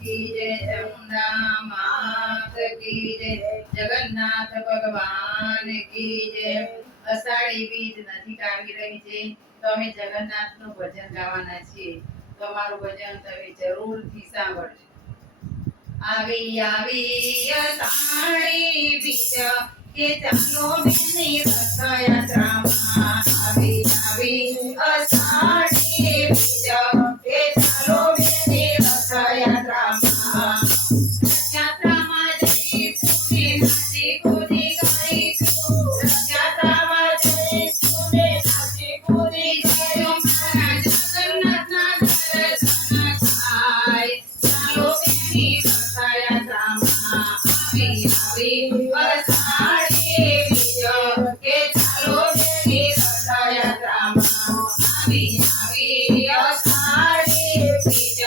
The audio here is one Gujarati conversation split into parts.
की जय, चामुंडा मात की जय, जगन्नाथ भगवान की जय। અષાઢી બીજ નજીક આવી રહી છે તો અમે જગન્નાથનું ભજન ગાવાના છીએ તો અમારું ભજન તમે જરૂરથી સાંભળજો। આવી આવી અષાઢી બીજ કે ચાલો બેની રથયાત્રામાં। આવી આવી અષાઢી બીજ કે ચાલો બેની રથયાત્રામાં। રથયાત્રામાં જઈશું ને નાચી કૂદી ગાઈશું। રથયાત્રામાં જઈશું ને નાચી કૂદી ગાઈશું। મારા જગન્નાથના દર્શન થાય। ચાલો બેની રથયાત્રામાં। આવી આવી અષાઢી બીજ કે ચાલો બેની રથયાત્રામાં। આવી આવી અષાઢી બીજ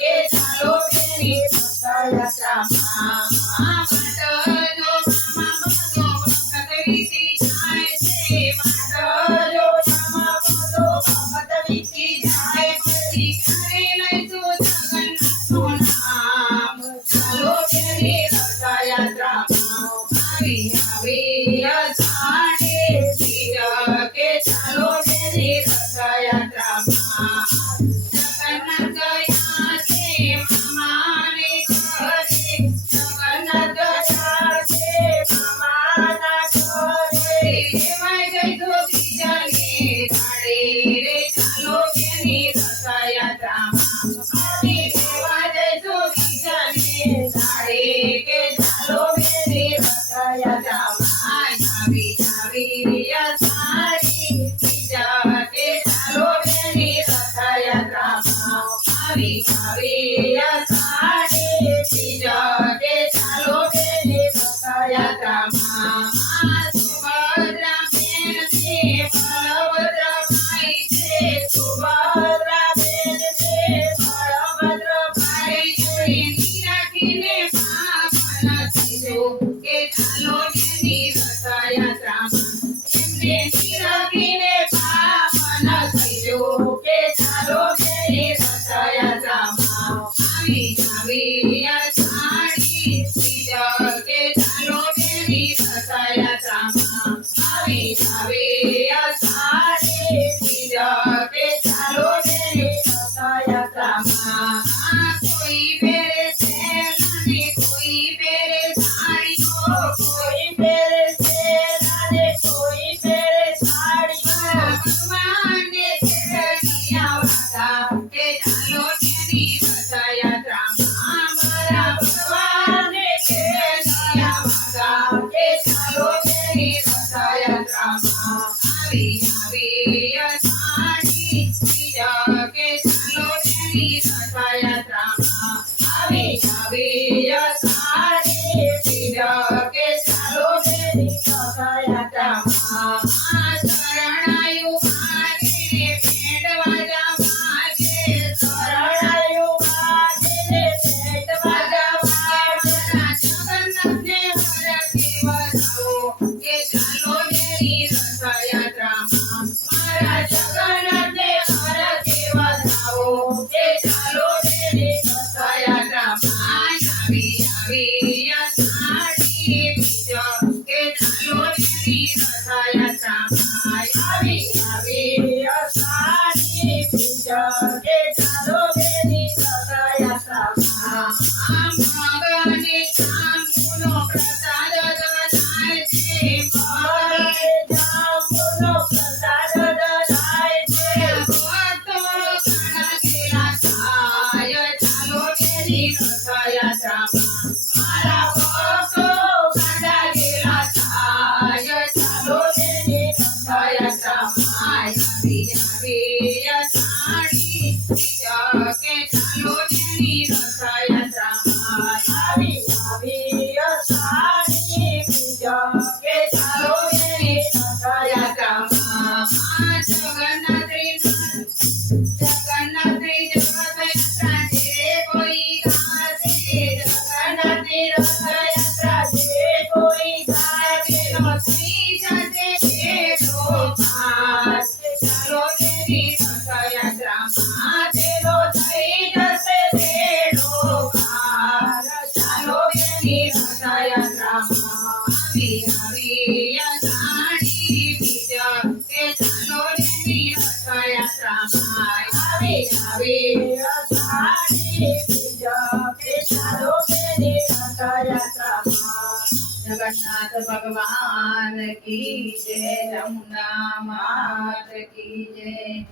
કે ચાલો બેની રથયાત્રામાં। માટલો મામા બધો ભગત વીતી જાય છે। માટલો મામા બધો ભગત વીતી જાય પછી ક્યારે લઈશું જગન્નાથનું નામ। ચાલો બેની રથયાત્રામાં। આવી આવી અષાઢી બીજ કે ચાલો બેની રથયાત્રામાં। જગન્નાથ ગયા છે મામાને ઘરે। જગન્નાથ ગયા છે મામાના ઘરે। રેવાય જઈશું બીજાને દાડે રે ચાલો બેની રથયાત્રામાં। આવી રેવાય જઈશું બીજાને દાડે કે ચાલો બેની રથયાત્રામાં। આવી આવી અષાઢી બીજ કે ચાલો બેની રથયાત્રામાં। આવી આવી અષાઢી બીજ કે ચાલો બેની રથયાત્રામાં। સુભદ્રા બેન છે બળભદ્રભાઈ છે। સુભદ્રા બેન છે બળભદ્રભાઈ છે। રાખીને પાવન થઈજો કે ચાલો બેની રથયાત્રામાં। એમને રાખીને પાવન થઈજો કે ચાલો બેની રથયાત્રામાં। આવી આવી અષાઢી બીજ કે ચાલો બેની રથયાત્રામાં। આવી આવી અષાઢી બીજ કે ચાલો બેની રથયાત્રામાં। કોઈ પહેરે શેરને કોઈ પહેરે સાડીઓ। કોઈ પહેરે શેરને કોઈ પહેરે સાડીઓ। ભગવાનને ઘેરિયા વાગા કે ચાલો બેની રથયાત્રામાં। મારા ભગવાનને ઘેરિયા વાગા કે ચાલો બેની રથયાત્રામાં। આવી આવી અષાઢી બીજ કે ચાલો બેની રથયાત્રામાં। આવી આવી અષાઢી બીજ કે ચાલો બેની રથયાત્રામાં। શરણાયું વાગે ભેટ વાજા વાગે। શરણાયું વાગે ભેટ વાજા વાગે। જગન્નાથને હરખે વધાવો કે ચાલો બેની રથયાત્રામાં। મારા જગન્નાથને હરખે વધાવો કે ચાલો બેની રથયાત્રામાં। આવી આવી અષાઢી બીજ કે ચાલો બેની રથયાત્રામાં। આવી આવી અષાઢી બીજ કે ચાલો બેની રથયાત્રામાં। મગને જાંબુનો પ્રસાદ ધરાય છે। મગને જાંબુનો પ્રસાદ ધરાય છે। ભક્તો કણકેલા થાય ચાલો બેની રથયાત્રામાં। મારા ભક્તો કણકેલા થાય ચાલો બેની રથયાત્રામાં। આવી આવી અષાઢી બીજ કે ચાલો બેની રથયાત્રામાં। આવી આવી અષાઢી બીજ કે ચાલો બેની રથયાત્રામાં। જગન્નાથની રથયાત્રા જે કોઈ ગાશે। જગન્નાથની રથયાત્રા જે કોઈ ગાશે થઈ જશે બેડો પાર। ચાલો બેની રથયાત્રામાં તેનો થઈ જશે બેડો આવી અષાઢી બીજ કે ચાલો બેની રથયાત્રામાં. જગન્નાથ ભગવાન કી જય, જમુના માત કી જય.